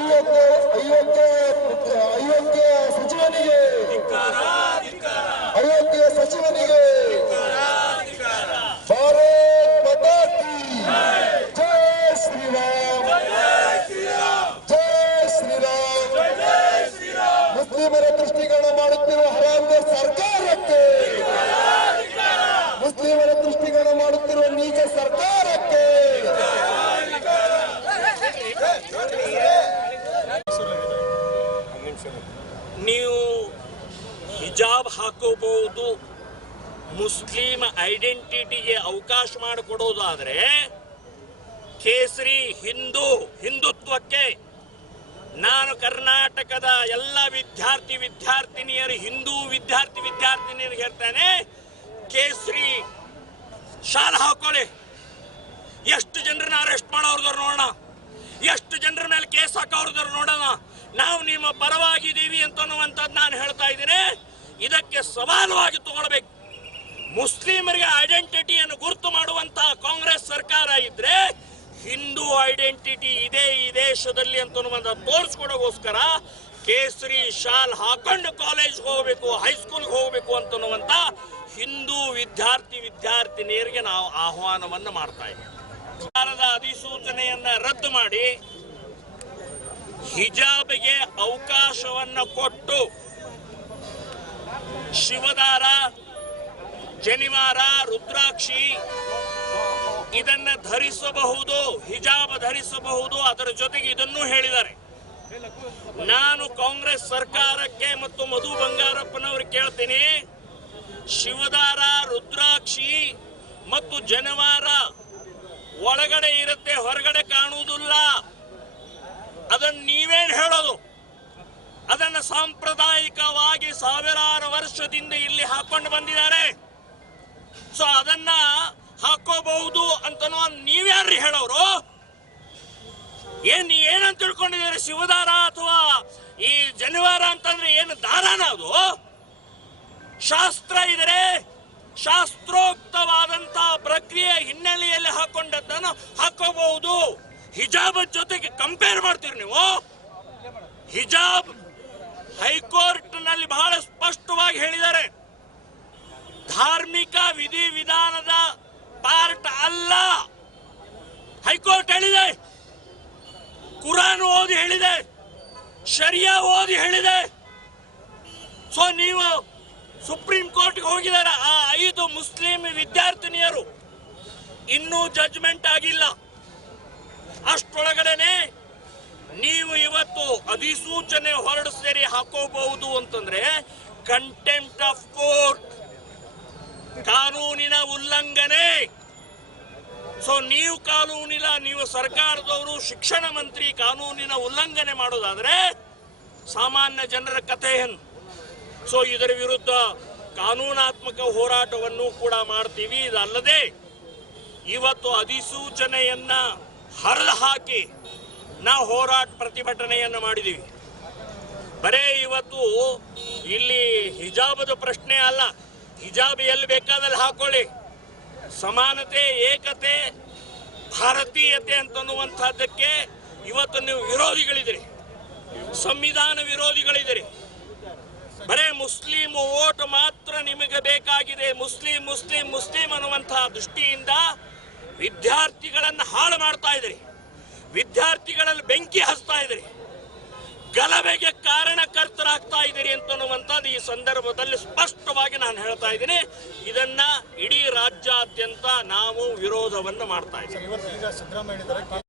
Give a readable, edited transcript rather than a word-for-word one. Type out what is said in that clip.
ಅಯೋಗ್ಯ ಸಚಿವನಿಗೆ ಅಯೋಗ್ಯ ಸಚಿವನಿಗೆ ಭಾರತ್ ಮಾತಾ ಕಿ ಜೈ ಶ್ರೀರಾಮ್ ಜೈ ಶ್ರೀರಾಮ್ ಮುಸ್ಲಿಮರ ದೃಷ್ಟಿಕೋನ ಮಾಡುತ್ತಿರುವ ಹರಾಂಗ ಸರ್ಕಾರಕ್ಕೆ ಮುಸ್ಲಿಮರ ದೃಷ್ಟಿಕೋನ ಮಾಡುತ್ತಿರುವ ನೀಚ ಸರ್ಕಾರಕ್ಕೆ ನೀವು ಹಿಜಾಬ್ ಹಾಕೋಬಹುದು, ಮುಸ್ಲಿಂ ಐಡೆಂಟಿಟಿಗೆ ಅವಕಾಶ ಮಾಡಿಕೊಡೋದಾದ್ರೆ ಕೇಸರಿ ಹಿಂದುತ್ವಕ್ಕೆ ನಾನು ಕರ್ನಾಟಕದ ಎಲ್ಲ ವಿದ್ಯಾರ್ಥಿನಿಯರು ಹಿಂದೂ ವಿದ್ಯಾರ್ಥಿನಿಯರಿಗೆ ಹೇಳ್ತೇನೆ, ಕೇಸರಿ ಶಾಲ್ ಹಾಕೊಳ್ಳಿ. ಎಷ್ಟು ಜನರನ್ನ ಅರೆಸ್ಟ್ ಮಾಡೋರ್ದವ್ರು ನೋಡೋಣ, ಎಷ್ಟು ಜನರ ಮೇಲೆ ಕೇಸ್ ಹಾಕೋರ್ದವ್ರು ನೋಡೋಣ. ನಾವು ನಿಮ್ಮ ಪರವಾಗಿದ್ದೀವಿ ಅಂತನ್ನುವಂಥದ್ದು ನಾನು ಹೇಳ್ತಾ ಇದ್ದೀನಿ. ಇದಕ್ಕೆ ಸವಾಲವಾಗಿ ತಗೊಳ್ಬೇಕು. ಮುಸ್ಲಿಮರಿಗೆ ಐಡೆಂಟಿಟಿಯನ್ನು ಗುರುತು ಮಾಡುವಂತಹ ಕಾಂಗ್ರೆಸ್ ಸರ್ಕಾರ ಇದ್ರೆ ಹಿಂದೂ ಐಡೆಂಟಿಟಿ ಇದೆ ಈ ದೇಶದಲ್ಲಿ ಅಂತನ್ನುವಂಥ ತೋರಿಸ್ಕೊಡೋಗೋಸ್ಕರ ಕೇಸರಿ ಶಾಲ್ ಹಾಕೊಂಡು ಕಾಲೇಜ್ಗೆ ಹೋಗಬೇಕು, ಹೈಸ್ಕೂಲ್ಗೆ ಹೋಗಬೇಕು ಅಂತನ್ನುವಂಥ ಹಿಂದೂ ವಿದ್ಯಾರ್ಥಿನಿಯರಿಗೆ ನಾವು ಆಹ್ವಾನವನ್ನು ಮಾಡ್ತಾ ಇದ್ದೀವಿ. ಸರ್ಕಾರದ ಅಧಿಸೂಚನೆಯನ್ನ ರದ್ದು ಮಾಡಿ ಹಿಜಾಬ್ಗೆ ಅವಕಾಶವನ್ನು ಕೊಟ್ಟು ಶಿವದಾರ, ಜನಿವಾರ, ರುದ್ರಾಕ್ಷಿ ಇದನ್ನ ಧರಿಸಬಹುದು, ಹಿಜಾಬ್ ಧರಿಸಬಹುದು. ಅದರ ಜೊತೆಗೆ ಇದನ್ನು ಹೇಳಿದ್ದಾರೆ. ನಾನು ಕಾಂಗ್ರೆಸ್ ಸರ್ಕಾರಕ್ಕೆ ಮತ್ತು ಮಧು ಬಂಗಾರಪ್ಪನವ್ರಿಗೆ ಕೇಳ್ತೀನಿ, ಶಿವದಾರ, ರುದ್ರಾಕ್ಷಿ ಮತ್ತು ಜನಿವಾರ ಒಳಗಡೆ ಇರುತ್ತೆ, ಹೊರಗಡೆ ಕಾಣುವುದಿಲ್ಲ. ಅದನ್ನು ನೀವೇನು ಹೇಳೋದು? ಅದನ್ನು ಸಾಂಪ್ರದಾಯಿಕವಾಗಿ ಸಾವಿರಾರು ವರ್ಷದಿಂದ ಇಲ್ಲಿ ಹಾಕೊಂಡು ಬಂದಿದ್ದಾರೆ. ಸೊ ಅದನ್ನ ಹಾಕೋಬಹುದು ಅಂತನೋ ನೀವ್ಯಾರು ಹೇಳೋರು? ಏನಂತ ತಿಳ್ಕೊಂಡಿದ್ದಾರೆ? ಶಿವದಾರ ಅಥವಾ ಈ ಜನಿವಾರ ಅಂತಂದ್ರೆ ಏನು ದಾರಾನ? ಅದು ಶಾಸ್ತ್ರ ಇದ್ರೆ ಶಾಸ್ತ್ರೋಕ್ತವಾದಂತ ಪ್ರಕ್ರಿಯೆ ಹಿನ್ನೆಲೆಯಲ್ಲಿ ಹಾಕೊಂಡದ್ದನ್ನು ಹಾಕೋಬಹುದು. ಹಿಜಾಬ್ ಜೊತೆಗೆ ಕಂಪೇರ್ ಮಾಡ್ತೀರಿ ನೀವು? ಹಿಜಾಬ್ ಹೈಕೋರ್ಟ್ ನಲ್ಲಿ ಬಹಳ ಸ್ಪಷ್ಟವಾಗಿ ಹೇಳಿದ್ದಾರೆ, ಧಾರ್ಮಿಕ ವಿಧಿವಿಧಾನದ ಪಾರ್ಟ್ ಅಲ್ಲ. ಹೈಕೋರ್ಟ್ ಹೇಳಿದೆ, ಕುರಾನ್ ಓದಿ ಹೇಳಿದೆ, ಶರಿಯಾ ಓದಿ ಹೇಳಿದೆ. ಸೊ ನೀವು ಸುಪ್ರೀಂ ಕೋರ್ಟ್ಗೆ ಹೋಗಿದ್ದಾರೆ. ಆ 5 ಮುಸ್ಲಿಂ ವಿದ್ಯಾರ್ಥಿನಿಯರು ಇನ್ನೂ ಜಡ್ಜ್ಮೆಂಟ್ ಆಗಿಲ್ಲ. ಅಷ್ಟೊಳಗಡೆನೆ ನೀವು ಇವತ್ತು ಅಧಿಸೂಚನೆ ಹೊರಡಿಸಿ ಹಾಕೋಬಹುದು ಅಂತಂದ್ರೆ ಕಂಟೆಂಪ್ಟ್ ಆಫ್ ಕೋರ್ಟ್, ಕಾನೂನಿನ ಉಲ್ಲಂಘನೆ. ಸೊ ನೀವು ಸರ್ಕಾರದವರು, ಶಿಕ್ಷಣ ಮಂತ್ರಿ ಕಾನೂನಿನ ಉಲ್ಲಂಘನೆ ಮಾಡೋದಾದ್ರೆ ಸಾಮಾನ್ಯ ಜನರ ಕಥೆ ಏನು? ಸೊ ಇದರ ವಿರುದ್ಧ ಕಾನೂನಾತ್ಮಕ ಹೋರಾಟವನ್ನು ಕೂಡ ಮಾಡ್ತೀವಿ. ಇದಲ್ಲದೆ ಇವತ್ತು ಅಧಿಸೂಚನೆಯನ್ನ ಹರಿದು ಹಾಕಿ ನಾವು ಪ್ರತಿಭಟನೆಯನ್ನು ಮಾಡಿದ್ದೀವಿ. ಬರೇ ಇವತ್ತು ಇಲ್ಲಿ ಹಿಜಾಬದ ಪ್ರಶ್ನೆ ಅಲ್ಲ, ಹಿಜಾಬ್ ಎಲ್ಲಿ ಬೇಕಾದಲ್ಲಿ ಹಾಕೊಳ್ಳಿ. ಸಮಾನತೆ, ಏಕತೆ, ಭಾರತೀಯತೆ ಅಂತನ್ನುವಂಥದ್ದಕ್ಕೆ ಇವತ್ತು ನೀವು ವಿರೋಧಿಗಳಿದ್ದೀರಿ, ಸಂವಿಧಾನ ವಿರೋಧಿಗಳಿದ್ದೀರಿ. ಬರೇ ಮುಸ್ಲಿಂ ವೋಟ್ ಮಾತ್ರ ನಿಮಗೆ ಬೇಕಾಗಿದೆ. ಮುಸ್ಲಿಂ ಅನ್ನುವಂತಹ ದೃಷ್ಟಿಯಿಂದ ವಿದ್ಯಾರ್ಥಿಗಳನ್ನು ಹಾಳು ಮಾಡ್ತಾ ಇದ್ದೀರಿ, ವಿದ್ಯಾರ್ಥಿಗಳಲ್ಲಿ ಬೆಂಕಿ ಹಚ್ತಾ ಇದ್ದೀರಿ, ಗಲಭೆಗೆ ಕಾರಣಕರ್ತರಾಗ್ತಾ ಇದ್ದೀರಿ ಅಂತನ್ನುವಂಥದ್ದು ಈ ಸಂದರ್ಭದಲ್ಲಿ ಸ್ಪಷ್ಟವಾಗಿ ನಾನು ಹೇಳ್ತಾ ಇದ್ದೀನಿ. ಇದನ್ನ ಇಡೀ ರಾಜ್ಯಾದ್ಯಂತ ನಾವು ವಿರೋಧವನ್ನು ಮಾಡ್ತಾ ಇದ್ದೀವಿ.